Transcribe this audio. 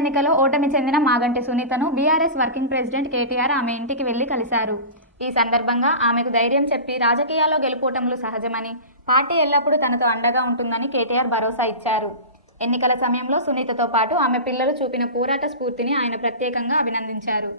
ఎన్నికల్లో ఓటమి చెందిన మాగంటి సునీతను బీఆర్ఎస్ వర్కింగ్ ప్రెసిడెంట్ కేటీఆర్ ఆమె ఇంటికి వెళ్లి కలిశారు. ఈ సందర్భంగా ఆమెకు ధైర్యం చెప్పి రాజకీయాల్లో గెలుపోటములు సహజమని, పార్టీ ఎల్లప్పుడూ తనతో అండగా ఉంటుందని కేటీఆర్ భరోసా ఇచ్చారు. ఎన్నికల సమయంలో సునీతతో పాటు ఆమె పిల్లలు చూపిన పోరాట స్ఫూర్తిని ఆయన ప్రత్యేకంగా అభినందించారు.